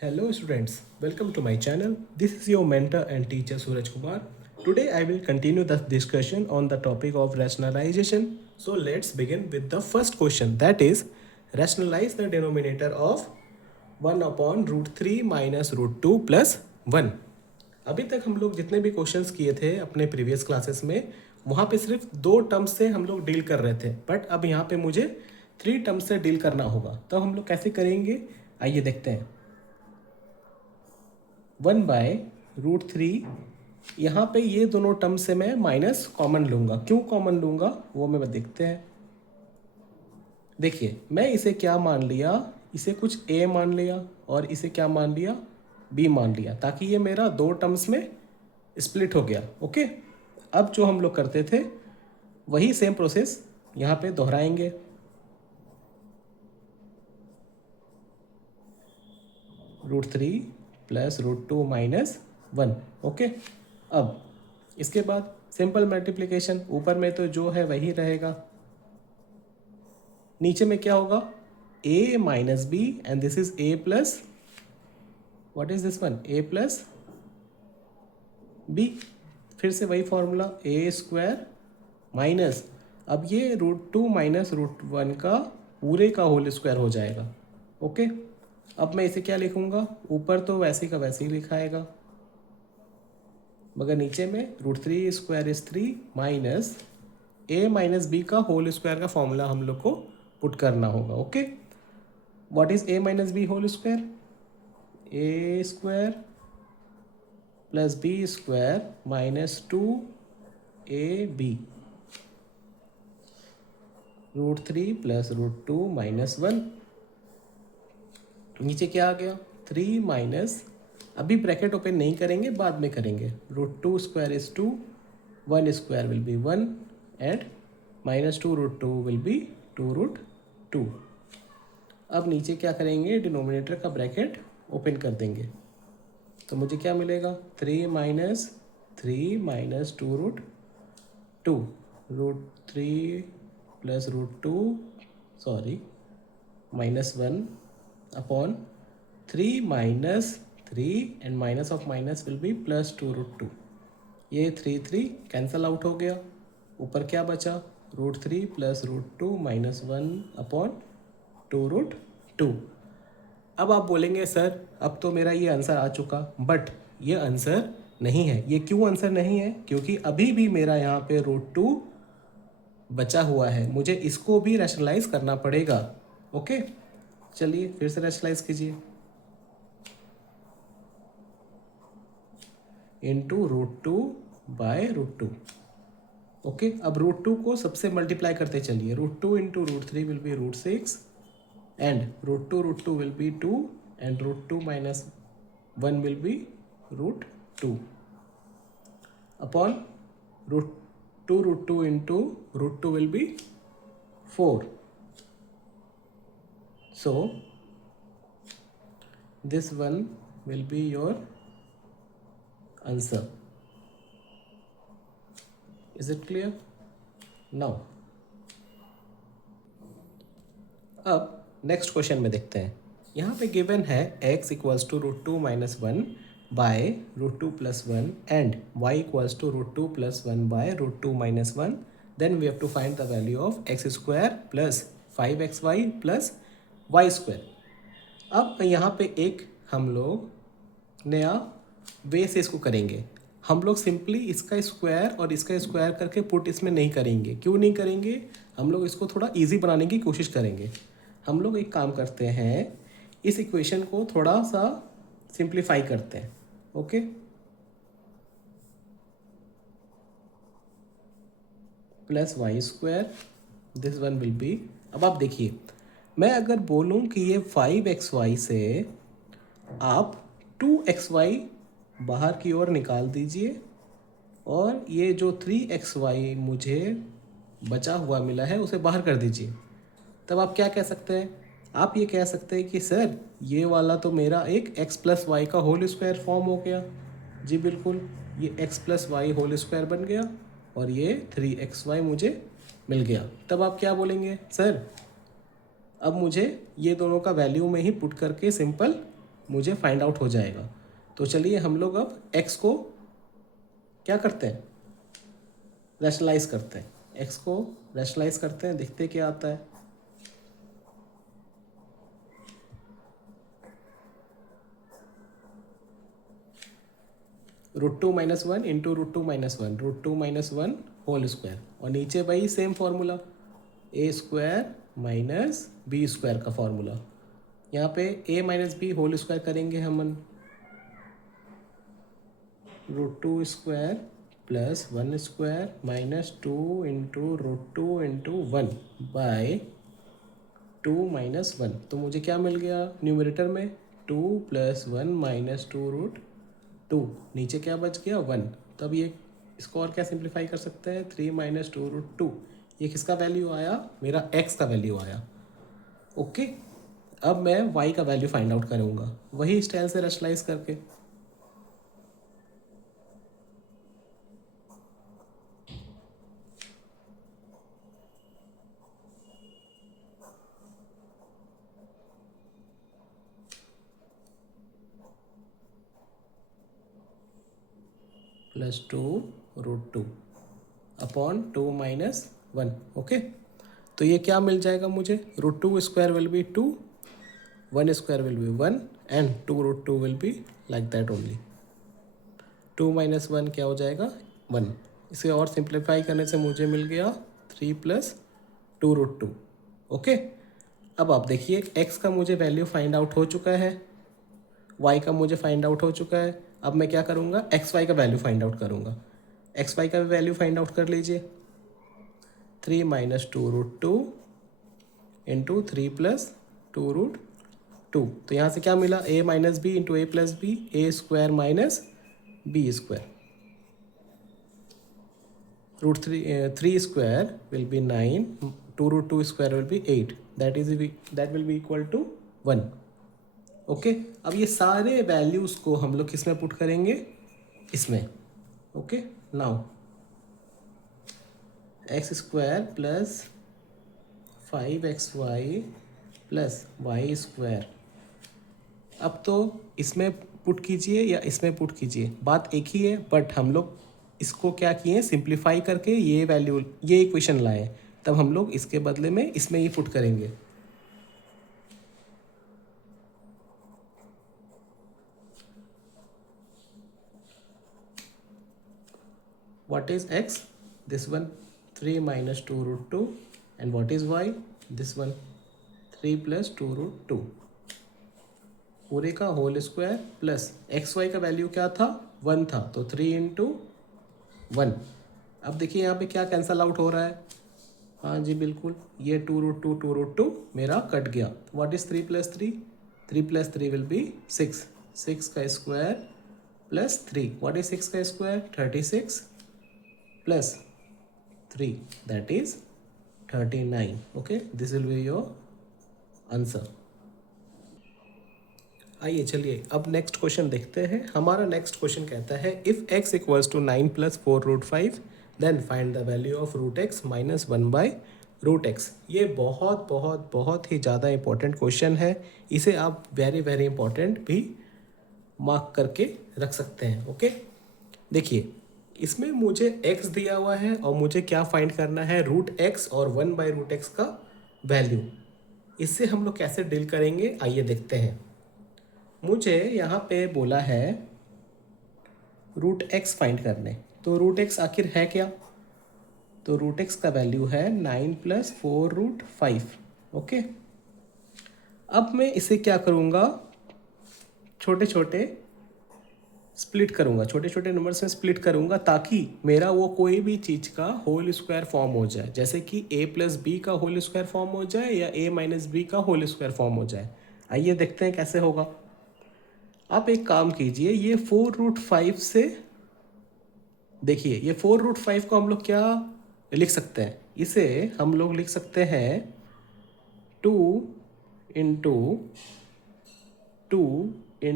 Hello students, welcome to my channel. This is your mentor and teacher Suraj Kumar. Today I will continue the discussion on the topic of rationalization. So let's begin with the first question, that is rationalize the denominator of 1 upon root 3 minus root 2 plus 1. अभी तक हम लोग जितने भी questions किए थे अपने previous classes में वहाँ पे सिर्फ 2 टर्म्स से हम लोग डील कर रहे थे, बट अब यहाँ पे मुझे 3 टर्म्स से डील करना होगा। तो हम लोग कैसे करेंगे, आइए देखते हैं। 1/√3, यहाँ पे ये दोनों टर्म से मैं माइनस कॉमन लूँगा। क्यों कॉमन लूँगा वो मैं देखते हैं। देखिए मैं इसे क्या मान लिया, इसे कुछ a मान लिया और इसे क्या मान लिया, b मान लिया, ताकि ये मेरा 2 टर्म्स में स्प्लिट हो गया। ओके, अब जो हम लोग करते थे वही सेम प्रोसेस यहाँ पे दोहराएंगे। √3 प्लस √2 माइनस 1। ओके, अब इसके बाद सिंपल मल्टीप्लिकेशन, ऊपर में तो जो है वही रहेगा, नीचे में क्या होगा, a minus B and this is a plus, what is this one, a plus b। फिर से वही फॉर्मूला, a स्क्वायर माइनस, अब ये √2 माइनस √1 का पूरे का होल स्क्वायर हो जाएगा। ओके, अब मैं इसे क्या लिखूंगा, ऊपर तो वैसे का वैसे ही लिखाएगा, मगर नीचे में √3 square is 3 minus a minus B का होल स्क्वायर का फॉर्मूला हम लोग को पुट करना होगा। Okay, what is a minus B whole square, a square plus b square minus 2ab, √3 plus √2 minus 1। नीचे क्या आ गया, 3 माइनस, अभी ब्रैकेट ओपन नहीं करेंगे, बाद में करेंगे, √2 square is 2, 1 square will be 1 and minus 2√2 will be 2√2। अब नीचे क्या करेंगे, डिनोमिनेटर का ब्रैकेट ओपन कर देंगे, तो मुझे क्या मिलेगा, 3 minus 3 minus 2√2, √3 plus √2 sorry minus 1 upon 3 minus 3 and minus of minus will be plus 2√2। ये 3 कैंसल आउट हो गया, ऊपर क्या बचा, √3 प्लस √2 माइनस 1 अपॉन 2√2। अब आप बोलेंगे सर अब तो मेरा ये आंसर आ चुका, बट ये आंसर नहीं है। ये क्यों आंसर नहीं है, क्योंकि अभी भी मेरा यहाँ पे √2 बचा हुआ है, मुझे इसको भी रैशनलाइज करना पड़ेगा। ओके, चलिए फिर से रैशनलाइज कीजिए, इंटू √2/√2। ओके, अब √2 को सबसे मल्टीप्लाई करते चलिए, √2 into √3 will be √6 and √2 will be 2 and √2 minus 1 will be √2 upon √2 into √2 will be 4। So this one will be your answer. Is it clear? Now अब नेक्स्ट क्वेश्चन में देखते हैं। यहाँ पे गिवन है x equals to √2 minus 1 by √2 plus 1 and y equals to √2 plus 1 by √2 minus 1। Then we have to find the value of x square plus 5xy plus y square. अब यहाँ पे एक हम लोग नया वे से इसको करेंगे, हम लोग सिंपली इसका स्क्वायर और इसका स्क्वायर करके पुट इसमें नहीं करेंगे। क्यों नहीं करेंगे, हम लोग इसको थोड़ा इजी बनाने की कोशिश करेंगे। हम लोग एक काम करते हैं, इस इक्वेशन को थोड़ा सा सिंप्लीफाई करते हैं। Okay, plus Y square, this one will be, अब आप देखिए मैं अगर बोलूं कि ये 5xy से आप 2xy बाहर की ओर निकाल दीजिए और ये जो 3xy मुझे बचा हुआ मिला है उसे बाहर कर दीजिए, तब आप क्या कह सकते हैं, आप ये कह सकते हैं कि सर ये वाला तो मेरा एक x प्लस वाई का होल स्क्वायर फॉर्म हो गया। जी बिल्कुल, ये x plus Y whole square बन गया और ये 3xy मुझे मिल गया। तब आप क्या बोलेंगे, सर अब मुझे ये दोनों का वैल्यू में ही पुट करके सिंपल मुझे फाइंड आउट हो जाएगा। तो चलिए हम लोग अब x को क्या करते हैं, रैशनलाइज करते हैं। x को रैशनलाइज करते हैं, देखते हैं क्या आता है। √2 - 1 इंटू √2 - 1, √2 - 1 होल स्क्वायर, और नीचे वही same formula a² minus b² का फॉर्मूला। यहाँ पे a - b होल स्क्वायर करेंगे हम, √2² plus 1² minus 2 into √2 into 1 by 2 - 1। तो मुझे क्या मिल गया न्यूमरेटर में, 2 + 1 - 2√2, नीचे क्या बच गया 1। तब ये इसको और क्या सिंप्लीफाई कर सकते हैं, 3 - 2√2। ये किसका वैल्यू आया, मेरा x का वैल्यू आया। ओके, अब मैं y का वैल्यू फाइंड आउट करूँगा वही स्टाइल से रैशनलाइज करके। +2√2 अपॉन 2 - 1। ओके, तो ये क्या मिल जाएगा मुझे, √2² will be 2, 1² will be 1 and 2√2 will be like that only. 2 - 1 क्या हो जाएगा 1। इसे और सिंप्लीफाई करने से मुझे मिल गया 3 + 2√2। ओके, अब आप देखिए x का मुझे वैल्यू फाइंड आउट हो चुका है, y का मुझे फाइंड आउट हो चुका है। अब मैं क्या करूँगा, xy का वैल्यू फाइंड आउट करूँगा। xy का वैल्यू फाइंड आउट कर लीजिए, 3 - 2√2 इंटू 3 + 2√2। तो यहाँ से क्या मिला, a - b into a + b, a² minus b²। √3² will be 9, 2√2² will be 8, that will be equal to 1। Okay, अब ये सारे वैल्यूज़ को हम लोग किस में पुट करेंगे, इसमें। Okay, now x² plus 5xy plus y²। अब तो इसमें पुट कीजिए या इसमें पुट कीजिए, बात एक ही है, बट हम लोग इसको क्या किए, सिंप्लीफाई करके ये वैल्यू, ये इक्वेशन लाए। तब हम लोग इसके बदले में इसमें ही पुट करेंगे। What is x? This one, 3 - 2√2, and what is y? This one, 3 + 2√2 पूरे का होल स्क्वायर प्लस xy का वैल्यू क्या था, 1 था, तो 3 × 1। अब देखिए यहाँ पे क्या कैंसल आउट हो रहा है, हाँ जी बिल्कुल, ये 2√2 मेरा कट गया। व्हाट इज 3 + 3, 3 + 3 विल बी 6, 6 का स्क्वायर प्लस 3, व्हाट इज 6 का square, 36 plus 3, that is 39। Okay, this will be your answer. आइए चलिए अब नेक्स्ट क्वेश्चन देखते हैं। हमारा नेक्स्ट क्वेश्चन कहता है if x = 9 + 4√5 then find the value of √x - 1/√x। ये बहुत बहुत बहुत ही ज़्यादा इंपॉर्टेंट क्वेश्चन है, इसे आप वेरी वेरी इंपॉर्टेंट भी मार्क करके रख सकते हैं। ओके, देखिए इसमें मुझे x दिया हुआ है और मुझे क्या फाइंड करना है, √x और 1/√x का वैल्यू। इससे हम लोग कैसे डील करेंगे, आइए देखते हैं। मुझे यहाँ पे बोला है √x फाइंड करने, तो √x आखिर है क्या, तो √x का वैल्यू है 9 + 4√5। ओके, अब मैं इसे क्या करूँगा, छोटे छोटे स्प्लिट करूँगा, छोटे छोटे नंबर्स में स्प्लिट करूँगा, ताकि मेरा वो कोई भी चीज़ का होल स्क्वायर फॉर्म हो जाए, जैसे कि a + b का होल स्क्वायर फॉर्म हो जाए या a - b का होल स्क्वायर फॉर्म हो जाए। आइए देखते हैं कैसे होगा। आप एक काम कीजिए, ये 4√5 से देखिए, ये 4√5 को हम लोग क्या लिख सकते हैं, इसे हम लोग लिख सकते हैं 2 × 2 ×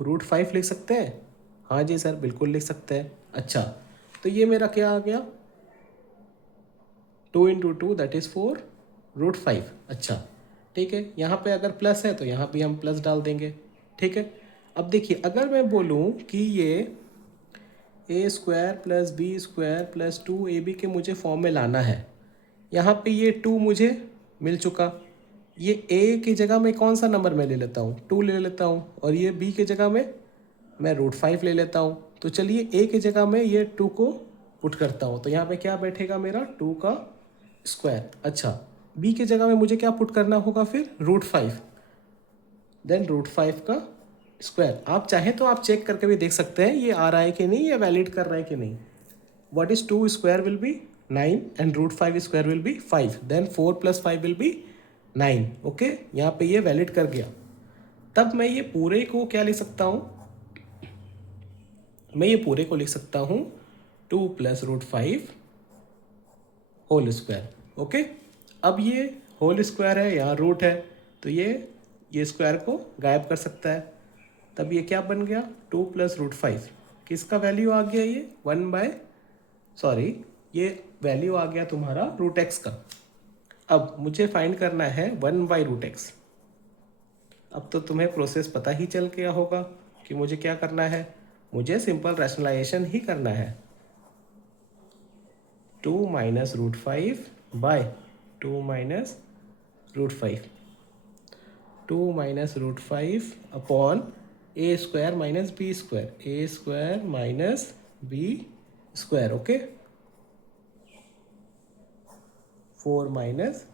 √5 लिख सकते हैं। हाँ जी सर, बिल्कुल लिख सकते हैं। अच्छा, तो ये मेरा क्या आ गया, 2 × 2 दैट इज़ 4√5। अच्छा ठीक है, यहाँ पे अगर प्लस है तो यहाँ भी हम प्लस डाल देंगे। ठीक है। अब देखिए अगर मैं बोलूँ कि ये A square plus B square plus 2ab के मुझे फॉर्म में लाना है, यहाँ पे ये 2 मुझे मिल चुका, ये a की जगह में कौन सा नंबर मैं ले लेता हूँ, 2 ले लेता हूँ, और ये b की जगह में मैं √5 ले लेता हूँ। तो चलिए a की जगह में ये 2 को पुट करता हूँ, तो यहाँ पे क्या बैठेगा मेरा 2 का स्क्वायर। अच्छा, b की जगह में मुझे क्या पुट करना होगा फिर, √5, देन √5 का स्क्वायर। आप चाहें तो आप चेक करके भी देख सकते हैं ये आ रहा है कि नहीं, ये वैलिड कर रहा है कि नहीं। What is 2 square will be 9 and √5 square will be 5. Then 4 plus 5 will be 9. Okay, यहाँ पे ये वैलिड कर गया। तब मैं ये पूरे को क्या लिख सकता हूँ, मैं ये पूरे को लिख सकता हूँ 2 प्लस √5 होल स्क्वायर। ओके, अब ये होल स्क्वायर है, यहाँ रूट है, तो ये स्क्वायर को गायब कर सकता है। तब ये क्या बन गया, 2 प्लस √5, किसका वैल्यू आ गया, ये ये वैल्यू आ गया तुम्हारा √x का। अब मुझे फाइंड करना है 1/√x। अब तो तुम्हें प्रोसेस पता ही चल गया होगा कि मुझे क्या करना है, मुझे सिंपल रैशनलाइजेशन ही करना है। 2 minus √5 by 2 minus √5, 2 minus √5 upon a square minus b square, a square minus b square. Okay, 4 minus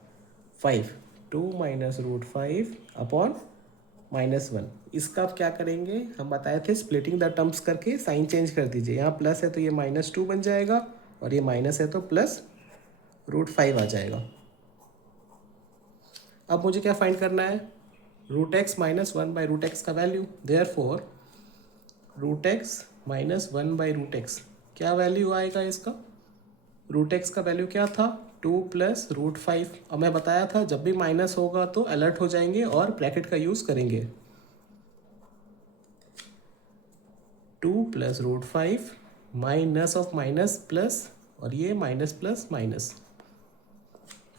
5, 2 minus √5 upon -1। इसका आप क्या करेंगे, हम बताए थे स्प्लिटिंग द टर्म्स करके साइन चेंज कर दीजिए। यहाँ प्लस है तो ये -2 बन जाएगा, और ये माइनस है तो प्लस √5 आ जाएगा। अब मुझे क्या फाइंड करना है, √x माइनस 1/√x का value. Therefore √x minus 1/√x, क्या वैल्यू आएगा इसका, √x का वैल्यू क्या था, 2 प्लस √5। अब मैं बताया था जब भी माइनस होगा तो अलर्ट हो जाएंगे और ब्रैकेट का यूज़ करेंगे। 2 plus √5 minus of minus plus, और ये माइनस प्लस माइनस।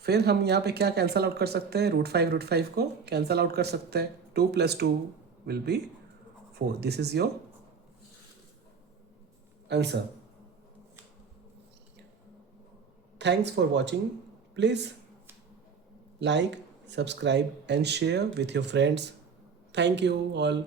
फिर हम यहाँ पे क्या कैंसल आउट कर सकते हैं, √5 को कैंसल आउट कर सकते हैं। 2 plus 2 will be 4। This is your answer. Thanks for watching. Please like, subscribe and share with your friends. Thank you all.